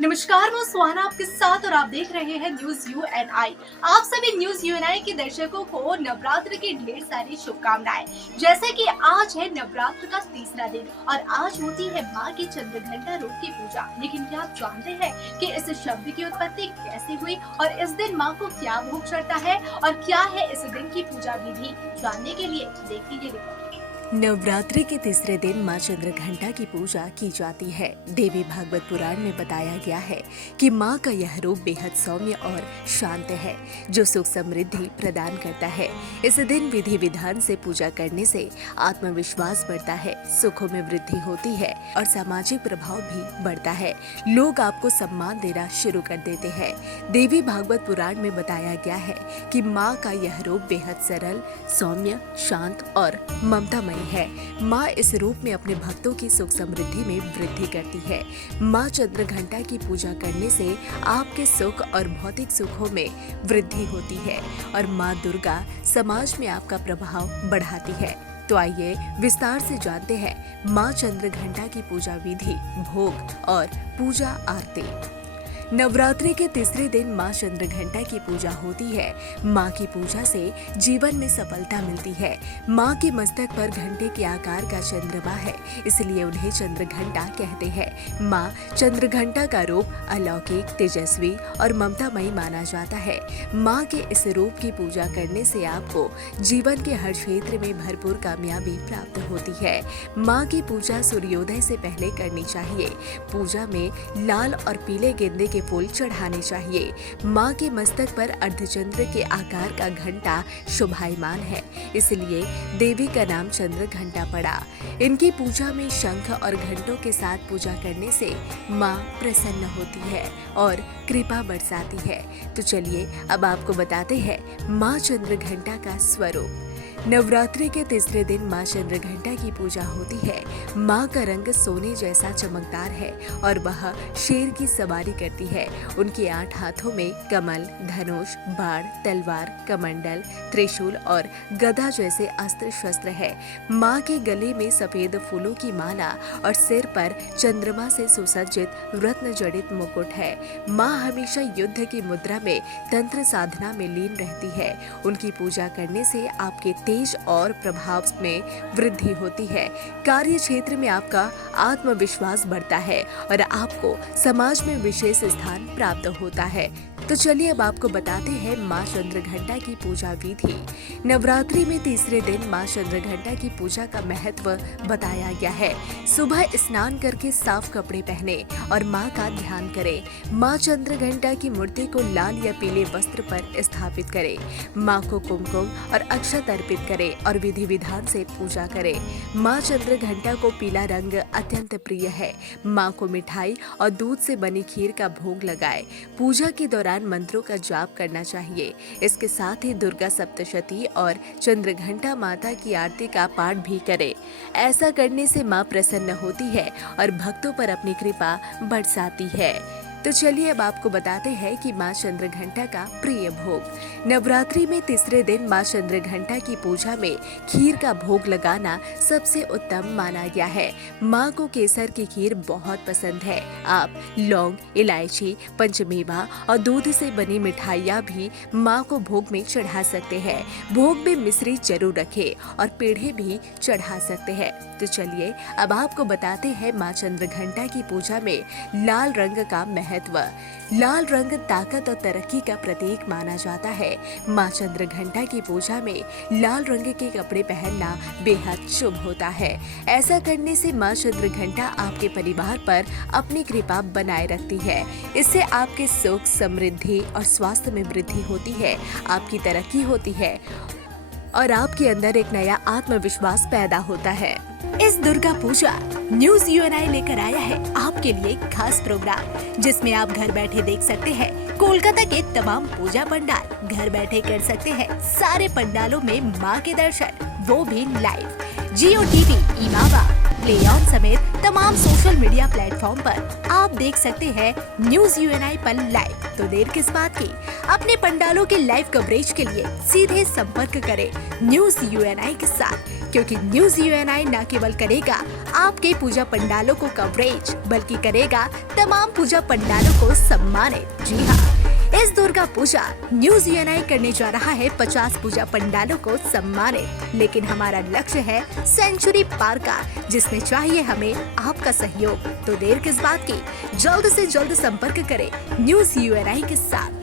नमस्कार, मैं सुहाना आपके साथ और आप देख रहे हैं न्यूज यूएनआई। आप सभी न्यूज यूएनआई के दर्शकों को नवरात्र की ढेर सारी शुभकामनाएं। जैसे कि आज है नवरात्र का तीसरा दिन और आज होती है माँ की चंद्रघंटा रूप की पूजा। लेकिन क्या आप जानते हैं कि इस शब्द की उत्पत्ति कैसे हुई और इस दिन माँ को क्या भोग चढ़ता है और क्या है इस दिन की पूजा विधि? जानने के लिए देखिए ये रिपोर्ट। नवरात्रि के तीसरे दिन माँ चंद्रघंटा की पूजा की जाती है। देवी भागवत पुराण में बताया गया है कि माँ का यह रूप बेहद सौम्य और शांत है, जो सुख समृद्धि प्रदान करता है। इस दिन विधि विधान से पूजा करने से आत्मविश्वास बढ़ता है, सुखों में वृद्धि होती है और सामाजिक प्रभाव भी बढ़ता है। लोग आपको सम्मान देना शुरू कर देते हैं। देवी भागवत पुराण में बताया गया है कि माँ का यह रूप बेहद सरल, सौम्य, शांत और ममतामय है। माँ इस रूप में अपने भक्तों की सुख समृद्धि में वृद्धि करती है। माँ चंद्रघंटा की पूजा करने से आपके सुख और भौतिक सुखों में वृद्धि होती है और माँ दुर्गा समाज में आपका प्रभाव बढ़ाती है। तो आइए विस्तार से जानते हैं माँ चंद्रघंटा की पूजा विधि, भोग और पूजा आरती। नवरात्रि के तीसरे दिन माँ चंद्रघंटा की पूजा होती है। माँ की पूजा से जीवन में सफलता मिलती है। माँ के मस्तक पर घंटे के आकार का चंद्रमा है, इसलिए उन्हें चंद्रघंटा कहते हैं। माँ चंद्रघंटा का रूप अलौकिक, तेजस्वी और ममतामयी माना जाता है। माँ के इस रूप की पूजा करने से आपको जीवन के हर क्षेत्र में भरपूर कामयाबी प्राप्त होती है। माँ की पूजा सूर्योदय से पहले करनी चाहिए। पूजा में लाल और पीले गेंदे के फूल चढ़ाने चाहिए। माँ के मस्तक पर अर्धचंद्र के आकार का घंटा शोभायमान है, इसलिए देवी का नाम चंद्रघंटा पड़ा। इनकी पूजा में शंख और घंटों के साथ पूजा करने से माँ प्रसन्न होती है और कृपा बरसाती है। तो चलिए अब आपको बताते हैं माँ चंद्रघंटा का स्वरूप। नवरात्रि के तीसरे दिन माँ चंद्रघंटा की पूजा होती है। माँ का रंग सोने जैसा चमकदार है और वह शेर की सवारी करती है। उनके 8 हाथों में कमल, धनुष, बाण, तलवार, कमंडल, त्रिशूल और गदा जैसे अस्त्र शस्त्र है। माँ के गले में सफेद फूलों की माला और सिर पर चंद्रमा से सुसज्जित रत्न जड़ित मुकुट है। माँ हमेशा युद्ध की मुद्रा में तंत्र साधना में लीन रहती है। उनकी पूजा करने से आपके तेज और प्रभाव में वृद्धि होती है। कार्य क्षेत्र में आपका आत्मविश्वास बढ़ता है और आपको समाज में विशेष स्थान प्राप्त होता है। तो चलिए अब आपको बताते हैं माँ चंद्रघंटा की पूजा विधि। नवरात्रि में तीसरे दिन माँ चंद्रघंटा की पूजा का महत्व बताया गया है। सुबह स्नान करके साफ कपड़े पहने और माँ का ध्यान करें। माँ चंद्रघंटा की मूर्ति को लाल या पीले वस्त्र पर स्थापित करें। माँ को कुमकुम और अक्षत अर्पित करें और विधि विधान से पूजा करें। माँ चंद्रघंटा को पीला रंग अत्यंत प्रिय है। माँ को मिठाई और दूध से बनी खीर का भोग लगाए। पूजा के दौरान मंत्रों का जाप करना चाहिए। इसके साथ ही दुर्गा सप्तशती और चंद्रघंटा माता की आरती का पाठ भी करें। ऐसा करने से माँ प्रसन्न होती है और भक्तों पर अपनी कृपा बरसाती है। तो चलिए अब आपको बताते हैं कि माँ चंद्रघंटा का प्रिय भोग। नवरात्रि में तीसरे दिन माँ चंद्रघंटा की पूजा में खीर का भोग लगाना सबसे उत्तम माना गया है। माँ को केसर की खीर बहुत पसंद है। आप लौंग, इलायची, पंचमेवा और दूध से बनी मिठाइयाँ भी माँ को भोग में चढ़ा सकते हैं। भोग में मिश्री जरूर रखें और पेड़े भी चढ़ा सकते हैं। तो चलिए अब आपको बताते हैं माँ चंद्रघंटा की पूजा में लाल रंग का महत्व। लाल रंग ताकत और तरक्की का प्रतीक माना जाता है। माँ चंद्रघंटा की पूजा में लाल रंग के कपड़े पहनना बेहद शुभ होता है। ऐसा करने से माँ चंद्रघंटा आपके परिवार पर अपनी कृपा बनाए रखती है। इससे आपके सुख, समृद्धि और स्वास्थ्य में वृद्धि होती है, आपकी तरक्की होती है और आपके अंदर एक नया आत्मविश्वास पैदा होता है। इस दुर्गा पूजा न्यूज यूएनआई लेकर आया है आपके लिए खास प्रोग्राम, जिसमें आप घर बैठे देख सकते हैं कोलकाता के तमाम पूजा पंडाल। घर बैठे कर सकते हैं सारे पंडालों में माँ के दर्शन, वो भी लाइव। जियो टीवी, इमावा, प्ले ऑन समेत तमाम सोशल मीडिया प्लेटफॉर्म पर आप देख सकते हैं न्यूज यूएनआई पर लाइव। तो देर किस बात की, अपने पंडालों के लाइव कवरेज के लिए सीधे संपर्क करें न्यूज यूएनआई के साथ, क्योंकि न्यूज यूएनआई न केवल करेगा आपके पूजा पंडालों को कवरेज, बल्कि करेगा तमाम पूजा पंडालों को सम्मानित। जी हाँ, इस दुर्गा पूजा न्यूज यूएनआई करने जा रहा है 50 पूजा पंडालों को सम्मानित, लेकिन हमारा लक्ष्य है सेंचुरी पार का, जिसमें चाहिए हमें आपका सहयोग। तो देर किस बात की, जल्द से जल्द संपर्क करें न्यूज यूएनआई के साथ।